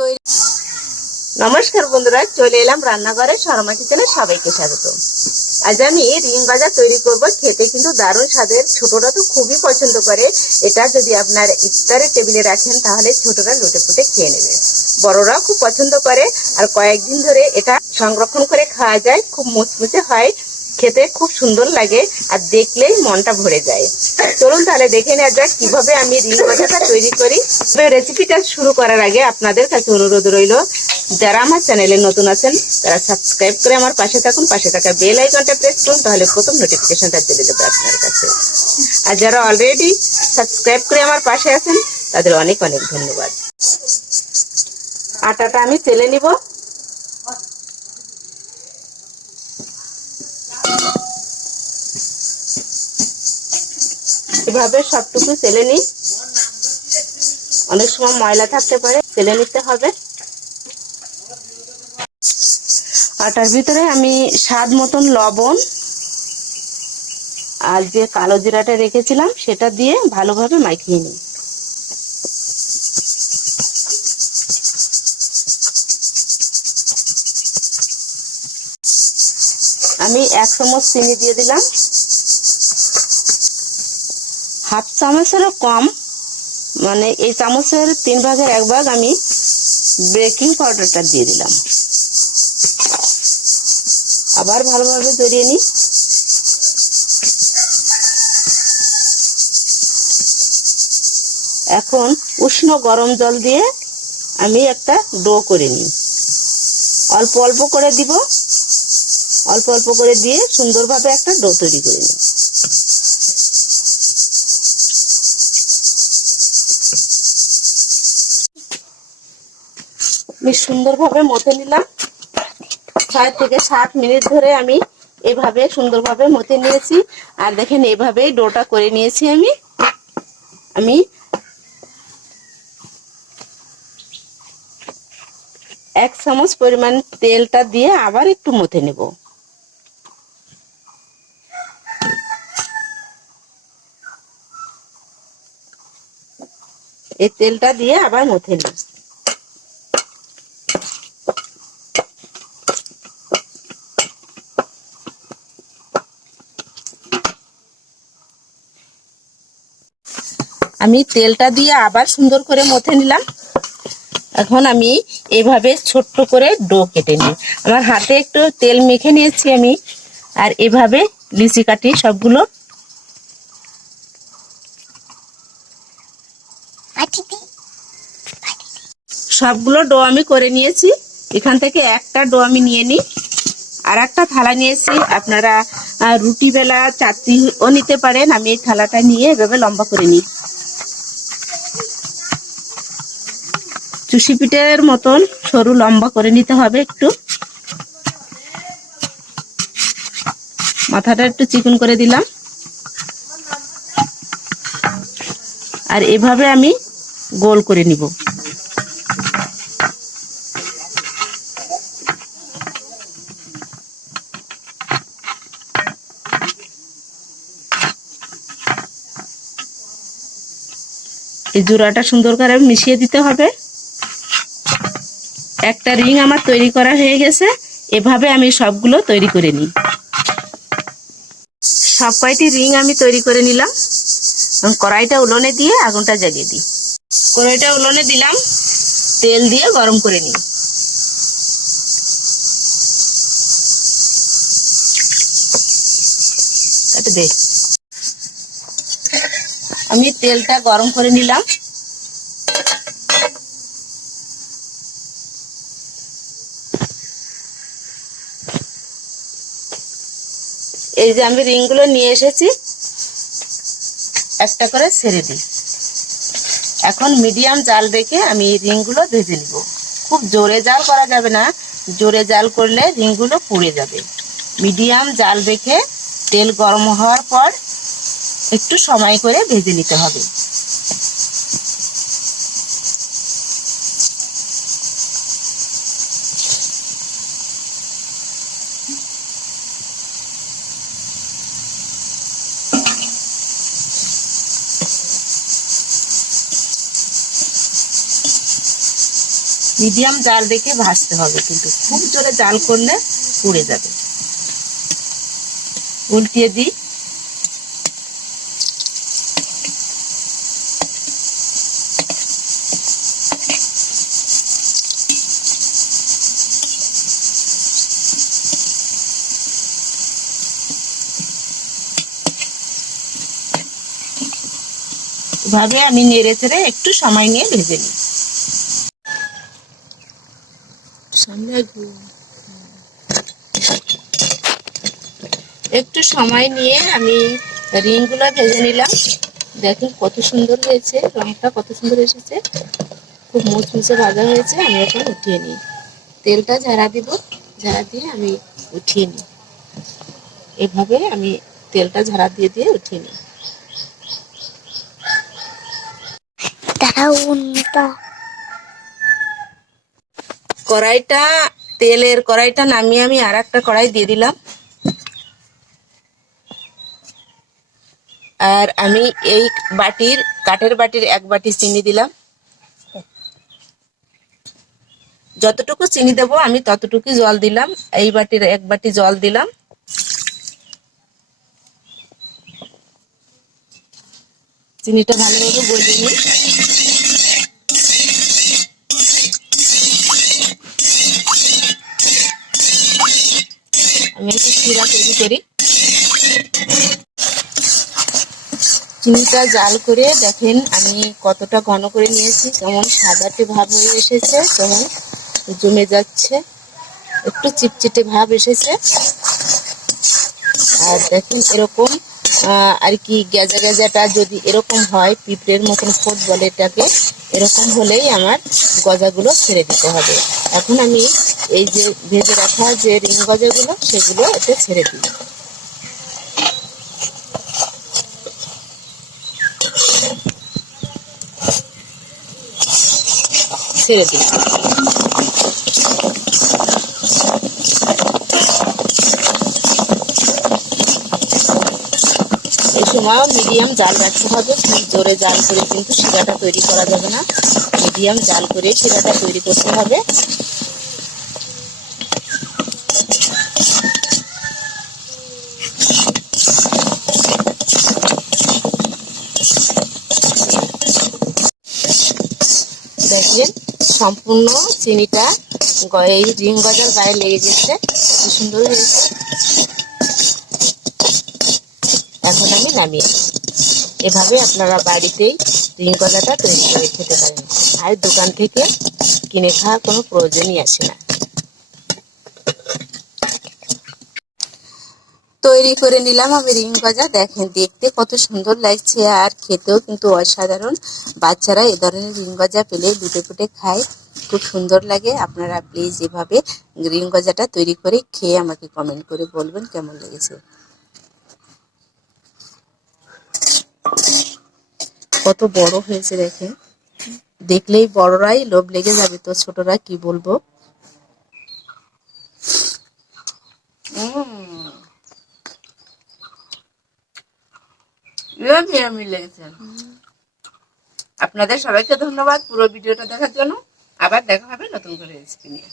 তৈরি নমস্কার বন্ধুরা, চলে এলাম রান্নাঘরে শর্মা কিচেনে সবাইকে স্বাগত। আজ আমি রিং ভাজা তৈরি করব, খেতে কিন্তু দারুণ স্বাদের। ছোটরা তো খুবই পছন্দ করে। এটা যদি আপনার ইফতারের টেবিলে রাখেন, তাহলে ছোটরা লুটে ফুটে খেয়ে নেবে। বড়রাও খুব পছন্দ করে। আর কয়েকদিন ধরে এটা সংরক্ষণ করে খাওয়া যায়। খুব মুচমুচে হয়। খেতে খুব সুন্দর লাগে আর দেখলেই মনটা ভরে যায়। চলুন তাহলে দেখে নেওয়া যাক কীভাবে আমি রিং ভাজাটা তৈরি করি। তবে রেসিপিটা শুরু করার আগে আপনাদের কাছে অনুরোধ রইল, যারা আমার চ্যানেলে নতুন আছেন, তারা সাবস্ক্রাইব করে আমার পাশে থাকুন, পাশে থাকা বেল আইকনটা প্রেস করুন, তাহলে প্রথম নোটিফিকেশনটা চলে যাবে আপনার কাছে। আর যারা অলরেডি সাবস্ক্রাইব করে আমার পাশে আছেন, তাদের অনেক অনেক ধন্যবাদ। আটাটা আমি তেলে নিব। এভাবে সবটুকু তেলে নিই। অনেক সময় ময়লা থাকতে পারে তেলে নিতে হবে। আটার ভিতরে আমি স্বাদ মতন লবণ আর যে কালো জিরাটা রেখেছিলাম, সেটা দিয়ে ভালোভাবে মাখিয়ে নিই। আমি এক চামচ চিনি দিয়ে দিলাম। হাফ চামচেরও কম। মানে এই চামচের তিন ভাগের এক ভাগ আমি বেকিং পাউডারটা দিয়ে দিলাম। আবার ভালোভাবে জড়িয়ে নিই। এখন উষ্ণ গরম জল দিয়ে আমি একটা ডো করে নিই। অল্প অল্প করে দিব। অল্প অল্প করে দিয়ে সুন্দরভাবে একটা ডো তৈরি করে নিই। আমি সুন্দরভাবে মতে নিলাম। ছয় থেকে সাত মিনিট ধরে আমি এভাবে সুন্দরভাবে মতে নিয়েছি। আর দেখেন, এভাবেই ডোটা করে নিয়েছি আমি। আমি এক চামচ পরিমাণ তেলটা দিয়ে আবার একটু মথে নেব। এই তেলটা দিয়ে আবার মথে নিই আমি তেলটা দিয়ে আবার সুন্দর করে মথে নিলাম। এখন আমি এভাবে ছোট্ট করে ডো কেটে নিই। আমার হাতে একটু তেল মেখে নিয়েছি আমি, আর এভাবে লিচি কাটি সবগুলো। সবগুলো ডো আমি করে নিয়েছি। এখান থেকে একটা ডো আমি নিয়ে নিই। আর একটা থালা নিয়েছি। আপনারা রুটি বেলা চারটিও নিতে পারেন। আমি এই থালাটা নিয়ে এভাবে লম্বা করে নিই। চুষি পিঠের মতন সরু লম্বা করে নিতে হবে একটু। মাথাটা একটু চিকন করে দিলাম। আর এভাবে আমি গোল করে নিব। এই জোড়াটা সুন্দর করে মিশিয়ে দিতে হবে। একটা রিং আমার তৈরি করা হয়ে গেছে। এভাবে আমি সবগুলো তৈরি করে নিই। সব কয়টি রিং আমি তৈরি করে নিলাম। এখন কড়াইটা উলনে দিয়ে আগুনটা জ্বালিয়ে দিই। কড়াইটা উলনে দিলাম। তেল দিয়ে গরম করে নিই। দে। আমি তেলটা গরম করে নিলাম। এই যে আমি রিংগুলো নিয়ে এসেছি, একটা করে ছেড়ে দিই। এখন মিডিয়াম জাল রেখে আমি এই রিংগুলো ভেজে নিব। খুব জোরে জাল করা যাবে না, জোরে জাল করলে রিংগুলো পুড়ে যাবে। মিডিয়াম জাল রেখে তেল গরম হওয়ার পর একটু সময় করে ভেজে নিতে হবে। মিডিয়াম জাল রেখে ভাজতে হবে কিন্তু খুব জোরে জাল করলে পুড়ে যাবে। উল্টিয়ে দিই। এভাবে আমি নেড়ে চেড়ে একটু সময় নিয়ে ভেজে নিই। সামনে একটু সময় নিয়ে আমি রিংগুলো ভেজে নিলাম। দেখুন কত সুন্দর হয়েছে, রংটা কত সুন্দর এসেছে। খুব মুচমুচে ভাজা হয়েছে, আমি এখন উঠিয়ে নিই। তেলটা ঝাড়া দিব, ঝাড়া দিয়ে আমি উঠিয়ে নিই। এভাবে আমি তেলটা ঝাড়া দিয়ে দিয়ে উঠিয়ে নিই। দাঁড়াও কড়াইটা, তেলের কড়াইটা নামিয়ে আমি আর একটা কড়াই দিয়ে দিলাম। আর আমি এই বাটির, কাঠের বাটির এক বাটি চিনি দিলাম। যতটুকু চিনি দেবো আমি ততটুকু জল দিলাম। এই বাটির এক বাটি জল দিলাম। চিনিটা ভালোভাবে গলিয়ে নিই। আমি একটু শিরা তৈরি করি। চিনিটা জাল করে দেখেন আমি কতটা ঘন করে নিয়েছি, কেমন সাদাটে ভাব হয়ে এসেছে, কেমন জমে যাচ্ছে। একটু চিটচিটে ভাব এসেছে। আর দেখেন এরকম আর কি গেজা গেজাটা যদি এরকম হয়, পিঁপড়ের মতন ফোট বলে এটাকে, এরকম হলেই আমার গজাগুলো ছেড়ে দিতে হবে। এখন আমি এই যে ভেজে রাখা যে রিং গজাগুলো, সেগুলো এতে ছেড়ে দিই। ছেড়ে দিই। সময় মিডিয়াম জাল রাখতে হবে। খুব জোরে জাল করে কিন্তু শিরাটা তৈরি করা যাবে না। মিডিয়াম জাল করে শিরাটা তৈরি করতে হবে। দেখলেন সম্পূর্ণ চিনিটা এই রিং গজার গায়ে লেগে গেছে। সুন্দর হয়েছে। নামিয়ে এভাবে আপনারা বাড়িতেই রিং গজাটা তৈরি করে খেতে পারেন। আর দোকান থেকে কিনে খাওয়ার কোনো প্রয়োজনই আসে না। তৈরি করে নিলাম আমি রিং গজা দেখেন, দেখতে কত সুন্দর লাগছে। আর খেতেও কিন্তু অসাধারণ। বাচ্চারা এ ধরনের রিং গজা পেলে লুটে পুটে খায়। খুব সুন্দর লাগে। আপনারা প্লিজ এভাবে রিং গজাটা তৈরি করে খেয়ে আমাকে কমেন্ট করে বলবেন কেমন লেগেছে। কত বড় হয়েছে দেখেন দেখলেই বড়রাই লোভ লেগে যাবে, তো ছোটরা কি বলব? আপনাদের সবাইকে ধন্যবাদ পুরো ভিডিওটা দেখার জন্য। আবার দেখা হবে নতুন করে রেসিপি নিয়ে।